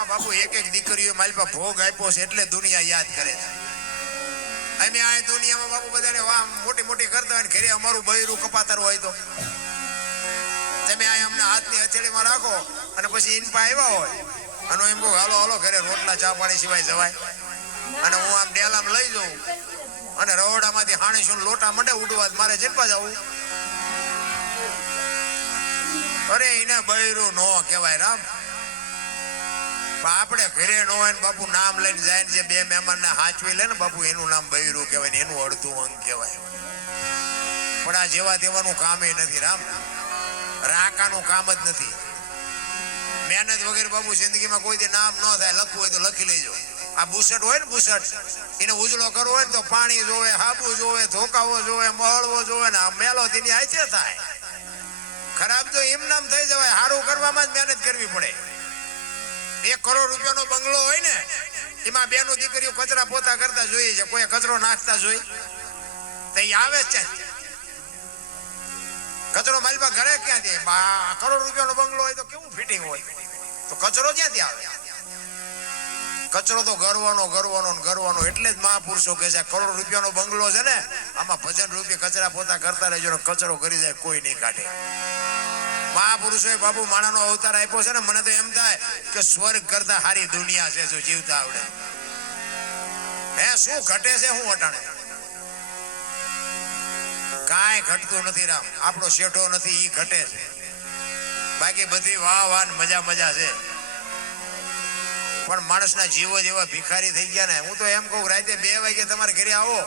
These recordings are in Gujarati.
આમાં બાપુ એક એક દીકરીઓ મારી પાસે ભોગ આપ્યો છે એટલે દુનિયા યાદ કરે છે. અમે આ દુનિયામાં બાપુ બધાને વાહ મોટી મોટી કરતા હોય ને ઘરે અમારું બૈરું કપાતર હોય તો તમે આ અમને હાથની હથેળીમાં રાખો અને પછી ઇન પા આવ્યા હોય અને એમ કહું હાલો હાલો ઘરે રોટલા ચા પાણી સિવાય જવાય અને હું આમ ડેલામ લઈ જાઉં અને રવડામાંથી હાણીશું લોટા મંડે ઉડવા મારે જેટવા જવું. અરે એને બૈરું નો કહેવાય રામ. આપણે ઘરે નો હોય ને બાપુ નામ લઈને જાય ને જે બે મહેમાન ને હાચવી લે ને બાપુ એનું નામ બૈરું કહેવાય ને એનું અડધું અંગ કહેવાય. પણ આ જેવા તેવાનું કામ નથી રામ. રાકાનું કામ જ નથી. મહેનત વગેરે બાપુ જિંદગીમાં કોઈ દી નામ ન થાય. લખવું હોય તો લખી લેજો. આ બુસટ હોય ને બુસટ એને ઉજળો કરવો હોય ને તો પાણી જોવે, હાબુ જોવે, ધોકાવો જોવે, મહળવો જોવે ને આ મેલો તેની હાથે થાય. ખરાબ તો એમ નામ થઈ જવાય. સારું કરવામાં જ મહેનત કરવી પડે. 1 કરોડ રૂપિયાનો બંગલો હોય ને એમાં બેનો દીકરીઓ કચરા પોતા કરતા જોઈએ છે. કોઈ કચરો નાખતા જોઈ તો આવે છે કચરો માલપા ઘરે ક્યાંથી? 1 કરોડ રૂપિયાનો બંગલો હોય તો કેવું ફિટિંગ હોય? તો કચરો ક્યાંથી આવે? કચરો તો ગરવાનો એટલે જ મહાપુરુષો કહે છે 1 કરોડ રૂપિયાનો બંગલો છે ને આમાં ભજન રૂપી કચરા પોતા કરતા રહેજો. કચરો કરી જાય કોઈ નહીં કાઢે. મહાપુરુષોએ બાબુ માણાનો અવતાર આપ્યો છે ને મને તો એમ થાય કે સ્વર્ગ કરતા સારી દુનિયા છે જો જીવતા આવડે. હે શું ઘટે છે? હું અટાણે કાંઈ ઘટતું નથી રામ. આપણો શેઠો નથી ઈ ઘટે છે. બાકી બધી વાહ મજા છે. પણ માણસના જીવો જેવા ભિખારી થઈ ગયા ને. હું તો એમ કહું રાતે 2 વાગે તમારે ઘરે આવો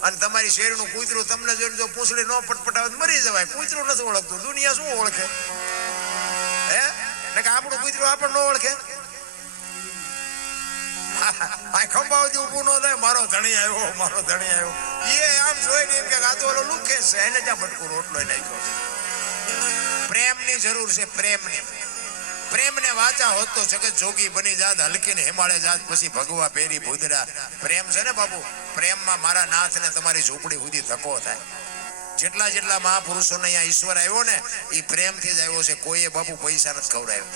અને તમારી શેરનું કૂતરું તમને જોઈને જો પૂંછડી ન પટપટાવે મરી જવાય. કૂતરું નથી ઓળખતું. દુનિયા શું ઓળખે? હે ને કે આપણું કૂતરું આપણને ન ઓળખે? આ ખંભા સુધી ઊભું ન થાય મારો ધણી આવ્યો એ આમ જોઈ ને એમ કે આ તો ઓલો લુખે છે એને ત્યાં ભટકું રોટલો નાખ્યો છે. પ્રેમની જરૂર છે. પ્રેમને વાચા હોત તો જગત જોગી બની જાત, હલકીને હિમાલય જાત, પછી ભગવા પેરી ભૂદરા. પ્રેમ છે ને બાપુ. પ્રેમમાં મારા નાથને તમારી ઝૂંપડી સુધી ધક્કો થાય. જેટલા મહાપુરુષોને અહીંયા ઈશ્વર આવ્યો ને એ પ્રેમથી જ આવ્યો છે. કોઈએ બાપુ પૈસા નથી ખવડાવ્યો.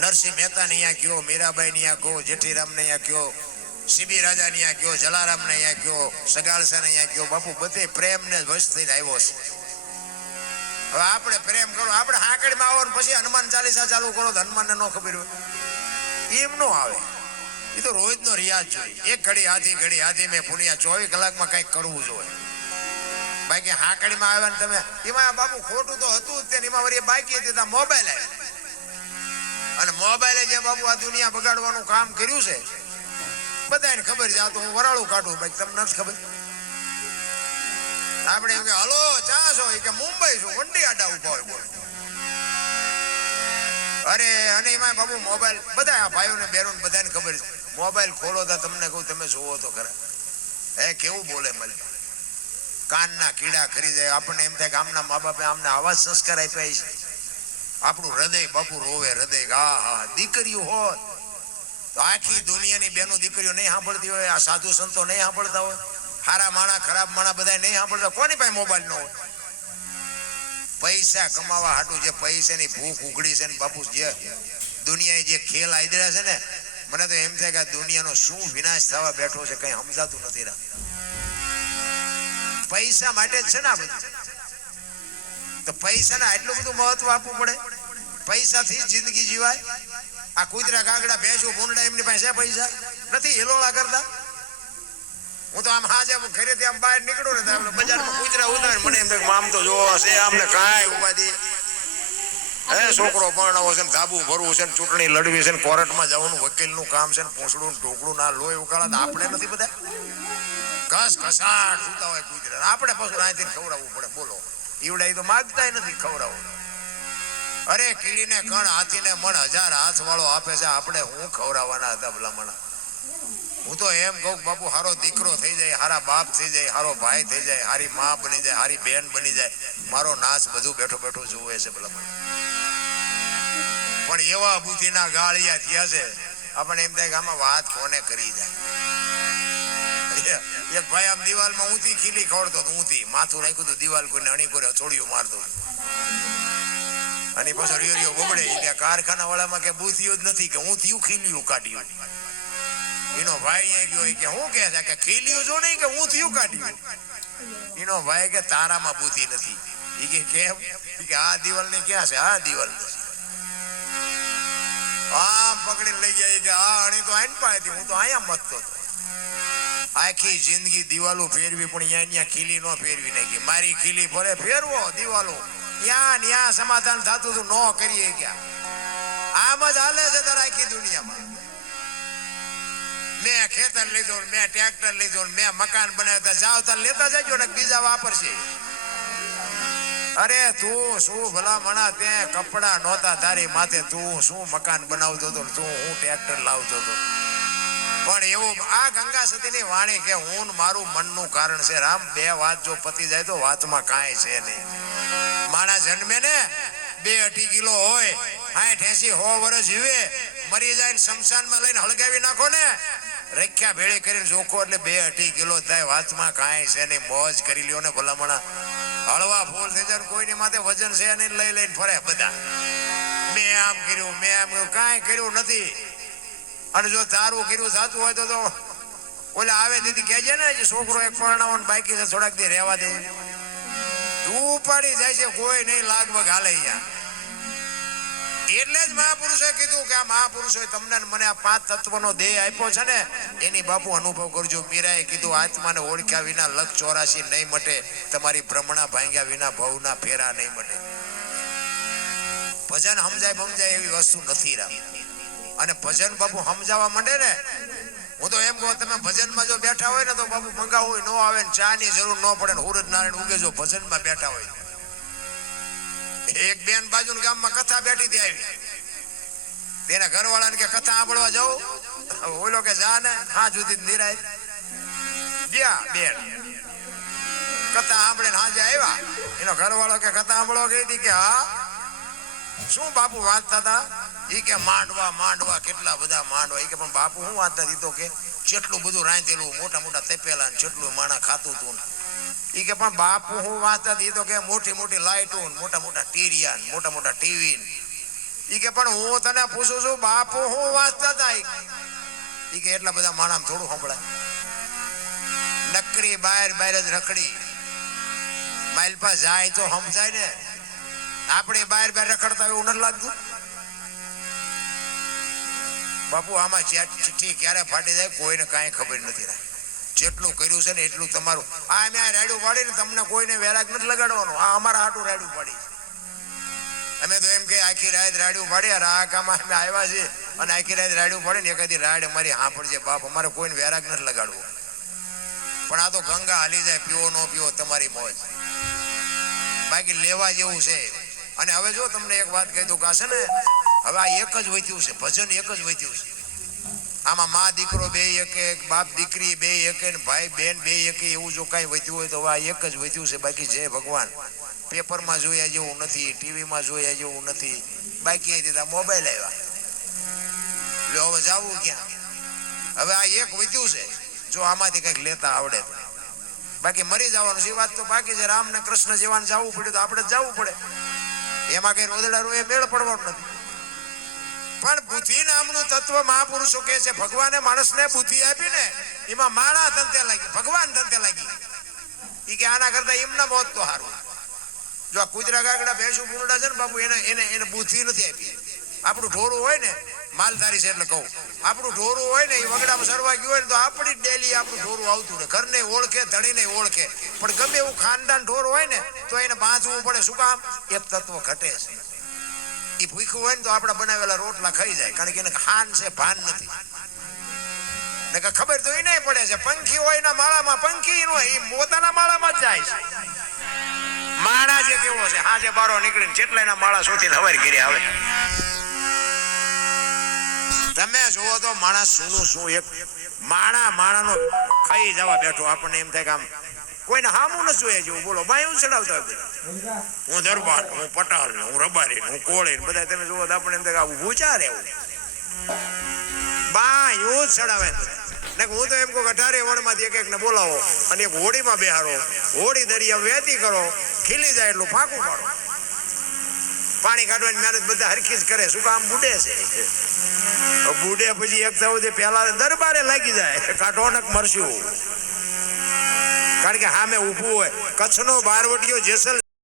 નરસિંહ મહેતા ને અહીંયા ગયો, મીરાબાઈ ને અહીંયા ગયો, જેઠીરામ ને અહીંયા ગયો, સીબી રાજા ને અહીંયા ગયો, જલારામ ને અહીંયા ગયો, સગાળસા ને અહીંયા ગયો. બાપુ બધે પ્રેમ ને વશ થઈને આવ્યો છે. હવે આપણે પ્રેમ કરો. આપણે હાંકડીમાં આવો ને પછી હનુમાન ચાલીસા ચાલુ કરો તો હનુમાનને ન ખબર હોય એમ નો આવે. એ તો રોજનો રિયાજ જોઈએ. એક ઘડી હાથી મેં પુણ્યા 24 કલાકમાં કંઈક કરવું જોઈએ. બાકી હાંકડીમાં આવ્યા ને તમે એમાં બાપુ ખોટું તો હતું જ. એમાં વળી બાકી હતી મોબાઈલ આવ્યા અને મોબાઈલે જે બાપુ આ દુનિયા બગાડવાનું કામ કર્યું છે બધાને ખબર છે. આ તો હું વરાળું કાઢું ભાઈ તમને નથી ખબર. આપણે એમ કે હલો ચા છો કે મુંબઈ છું વંડી આડા ઉભા હોય બોલ. અરે અને એમાં બાબુ મોબાઈલ બધા આ ભાઈઓને બહેનોને બધાને ખબર છે. મોબાઈલ ખોલો તો તમને કહું તમે જોવો તો ખરા. હે કેવું બોલે મલે. કાનના કીડા કરી જાય. આપણને એમ થાય કે આમના મા બાપે આમને આવા સંસ્કાર આપ્યા છે. આપણું હૃદય બાપુ રોવે. હૃદય હા દીકરીઓ હોત તો આખી દુનિયાની બેનો દીકરીઓ નહીં સાંભળતી હોય. આ સાધુ સંતો નહીં સાંભળતા હોય. સારા માણા ખરાબ માણા બધા નહીં સાંભળતા. કોની પાસે મોબાઈલ ન હોય? પૈસા કમાવા હાટું જે પૈસાની ભૂખ ઉઘડી છે ને બાપુ જે દુનિયાએ જે ખેલ આદર્યા છે ને મને તો એમ થાય કે આ દુનિયાનો શું વિનાશ થવા બેઠો છે કઈ સમજાતું નથી. પૈસા માટે જ છે ને આ બધું. તો પૈસાને આટલું બધું મહત્વ આપવું પડે? પૈસાથી જ જિંદગી જીવાય? આ કૂતરા કાગડા ભેંસું ભૂંડા એમની પાસે પૈસા નથી હિલોળા કરતા? હું તો આમ હાજે ઘરેથી આમ બહાર નીકળું ને બજારમાં કૂતરા ઉતારે મને એમ થાય આમ તો જોવો છે આમને કાંઈ ઉપાધિ. હે છોકરો પરણાવો છે ને ધાબુ ભરવું છે ને ચૂંટણી લડવી છે ને કોર્ટમાં જવાનું વકીલનું કામ છે ને પૂંછડું ઢોકળું ના લોહી ઉકાળા. આપણે નથી બધા ઘસાટ સુતા હોય કૂતરા. આપણે પાછું અહીંથી ખવડાવવું પડે. બોલો ઈવડાઈ તો માગતા નથી ખવડાવવું. અરે કીડીને કણ હાથીને મણ 1000 હાથ વાળો આપે છે. આપણે હું ખવડાવવાના હતા ભલામણા. હું તો એમ કહું બાપુ હારો દીકરો થઈ જાય, હારા બાપ થઈ જાય, હારો ભાઈ થઈ જાય, હારી માં બની જાય, હારી બેન બની જાય. મારો નાચ બધું બેઠો બેઠો જોવે છે ભલામણ. પણ એવા બુદ્ધિના ગાળિયા થયા છે આપણને એમ થાય કે આમાં વાત કોને કરી જાય. એક ભાઈ આમ દિવાલમાં ઊંધી ખીલી ખોડતો ઊંધી માથું રાખ્યું હતું દિવાલ કોઈને અણી કોઈ હથોડિયું મારતો. અને પછી રીયો બગડે એટલે કારખાના વાળામાં કે બુથિયું જ નથી કે હું થયું ખીલ્યું કાઢ્યું. એનો ભાઈ ગયો કે હું કે છે કે ખીલ્યું જો નહીં કે હું થયું કાઢ્યું. એનો ભાઈ કે તારામાં બુદ્ધિ નથી. એ કે કેમ? કે આ દિવાલ ને ક્યાં છે? આ દિવાલ આમ પકડીને લઈ જાય કે આ અણી તો આઈને પાડતી, હું તો અહીંયા મતતો હતો. આખી જિંદગી દિવાલો ફેરવી પણ અહીંયા ખીલી નો ફેરવી નાખી. મારી ખીલી ભલે ફેરવો દિવાલો ત્યાં સમાધાન થતું હતું ન કરીએ ક્યાં. આમ જ હાલે છે તારા આખી દુનિયામાં. મેં ખેતર લીધું, મેં ટ્રેક્ટર લીધું, મેં મકાન બનાવ્યા, જાવ તાર લેતા જજો ને બીજા વાપરશે. અરે તું શું ભલા મણા તે કપડા નહોતા તારી માથે, તું શું મકાન બનાવતો હતો, તું હું ટ્રેક્ટર લાવતો હતો. પણ એવું આ ગંગા સતીની વાણી કે હું મારું મનનું કારણ છે. રામ બે વાત જો પતી જાય તો વાતમાં કાંઈ છે નહીં. માણસ જન્મે ને 2-2.5 કિલો હોય, 60-80 વર્ષ જીવે, મરી જાય શમશાનમાં લઈને હળગાવી નાખો ને, રખ્યા ભેળી કરીને જોખો એટલે 2-2.5 કિલો થાય. વાતમાં કાંઈ છે નહીં. મોજ કરી લ્યો ને ભલામણા. હળવા ફૂલ થઈ જાય, કોઈની માથે વજન છે નહીં, લઈ લઈને ફરે બધા. મેં આમ કર્યું, મેં આમ કર્યું, કાંઈ કર્યું નથી. અને જો તારું કર્યું થતું હોય તો ઓલા આવે દીદી કહેજે ને છોકરો એક પરણાવો બાકી છે થોડાક દી રહેવા દે. તું ઉપાડી જાય છે, કોઈ નહીં લાગવગ હાલે અહીંયા. એટલે જ મહાપુરુષોએ કીધું કે આ મહાપુરુષોએ તમને મને આ 5 તત્વનો દેહ આપ્યો છે ને, એની બાપુ અનુભવ કરજો. મીરાએ કીધું આત્માને ઓળખ્યા વિના લખ 84 નહીં મટે, તમારી ભ્રમણા ભાંગ્યા વિના ભવના ફેરા નહીં મટે. ભજન સમજાય એવી વસ્તુ નથી રામ. અને ભજન બાપુ સમજાવવા માંડે ને, હું તો એમ કહું તમે ભજનમાં જો બેઠા હોય ને તો બાપુ મંગાવું ન આવે ને ચા ની જરૂર ન પડે ને હુરજ નારાયણ ઉગે જો ભજનમાં બેઠા હોય. એક બેન બાજુ ગામમાં કથા બેઠી હતી આવી, તેના ઘરવાળાને કે કથા સાંભળવા જાઉં, ઓલો કે જા ને હા જુદી નિરાય ગયા. બેન કથા સાંભળે ને હાજે આવ્યા, એનો ઘરવાળો કે કથા સાંભળવા ગઈ હતી કે હા શું બાપુ વાંચતા હતા? ઈ કે માંડવા કેટલા બધા માંડવા. ઈ કે પણ બાપુ હું વાંચતા હતી? તો કે કેટલું બધું રાંધેલું, મોટા મોટા તપેલા ને કેટલું માણા ખાતું તું. ઈ કે પણ બાપુ હું વાંચતા હતી? તો કે મોટી મોટી લાઈટો, મોટા મોટા ટીરિયા, મોટા મોટા ટીવી. ઈ કે પણ હું તને પૂછું છું બાપુ હું વાંચતા હતા? ઈ કે એટલા બધા માણામાં થોડું સંભળાય. નકરી બહાર જ રખડી, માઇલ પાસે જાય તો સમજાય ને. આપણે બહાર રખડતા એવું નથી લાગતું? બાપુ આમાં ચિઠ્ઠી ક્યારે ફાટી જાય કોઈને કાંઈ ખબર નથી. જેટલું કર્યું છે ને એટલું તમારું. આ અમે આ રાડ્યું પાડી ને તમને કોઈને વેરાગ નથી લગાડવાનું. આ અમારા હાટું રાડ્યું પાડી. અમે તો એમ કે આખી રાત રાડ્યું પાડી. આ કામમાં અમે આવ્યા છીએ અને આખી રાત રાડ્યું પાડી ને એકાદી રાડ અમારી હાંફળજે બાપ, અમારે કોઈને વેરાગ નથી લગાડવો. પણ આ તો ગંગા હાલી જાય, પીવો ન પીવો તમારી મોજ. બાકી લેવા જેવું છે. અને હવે જો તમને એક વાત કહી દઉં કે છે ને, હવે આ એક જ વચ્યું છે, ભજન એક જ વચ્યું છે. આમાં મા દીકરો બે એક, બાપ દીકરી બે એક, ભાઈ બેન બે એક, એવું જો કઈ વચ્યું હોય તો આ એક જ વચ્યું છે. બાકી જય ભગવાન પેપરમાં જોયા જેવું નથી, ટીવીમાં જોયા જેવું નથી. બાકી દીધા મોબાઈલ આવ્યા, હવે જવું ક્યાં? હવે આ એક વચ્યું છે, જો આમાંથી કંઈક લેતા આવડે. બાકી મરી જવાનું છે વાત તો બાકી છે. રામ ને કૃષ્ણ જીવાન જવું પડ્યું તો આપણે જવું પડે. એમાં કઈ રોદડાનું એ મેળ પડવાનું નથી. પણ બુદ્ધિ નામનું તત્વ મહાપુરુષો કહે છે, ભગવાને માણસને બુદ્ધિ આપી ને એમાં માણા ધંધે લાગી, ભગવાન ધંધે લાગી. એ કે આના કરતા એમના મોત તો સારું. જો આ કુતરા કાગડા ભેંસું પૂરડા છે ને બાપુ, એને બુદ્ધિ નથી આપી. આપણું ઢોરું હોય ને, માલધારી છે એટલે કહું, આપણું ઢોરું હોય ને એ વગડામાં સરવા ગયું હોય ને તો આપણી ડેલી આપણું ઢોરું આવતું રહે. ઘરને ઓળખે, ધણીને ઓળખે. પણ ગમે એવું ખાનદાન ઢોર હોય ને તો એને બાંધવું પડે. શું કામ? એક તત્વ ઘટે છે. એ ભૂખ્યું હોય ને તો આપણા બનાવેલા રોટલા ખાઈ જાય, કારણ કે એને ખાન છે, ભાન નથી. ખબર તો એ નહીં પડે છે. પંખી હોય એના માળામાં પંખી નો, એ પોતાના માળામાં જ જાય છે. માળા જે કેવો છે, હા જે બારો નીકળીને જેટલા એના માળા સોથી હવારી કરી આવે. તમે જુઓ તો માણસ શું એક માણાનો ખાઈ જવા બેઠો. આપણને એમ થાય કે આમ કોઈને હામું ન જોઈએ જેવું. બોલો બાયું ચડાવતા હોય, હું દરબાર, હું પટાલ, હું રબારી, હું કોળી, બધા તમે જુઓ તો આપણને એમ થાય કે આવું ભૂચા રહેવું. બાયું ચડાવે ને. હું તો એમ કહું 18 વણમાંથી એક ને બોલાવો અને એક હોડીમાં બેહારો, હોડી દરિયા વહેતી કરો, ખીલી જાય એટલું ફાંકું પાડો. પાણી કાઢવાની મહેનત બધા હરખી જ કરે, શું કામ બુડે છે. બુડે પછી એક થવું પેલા દરબારે લાગી જાય, કાઢવાનક મરશું. કારણ કે સામે ઊભું હોય. કચ્છનો બારવટીયો જેસલ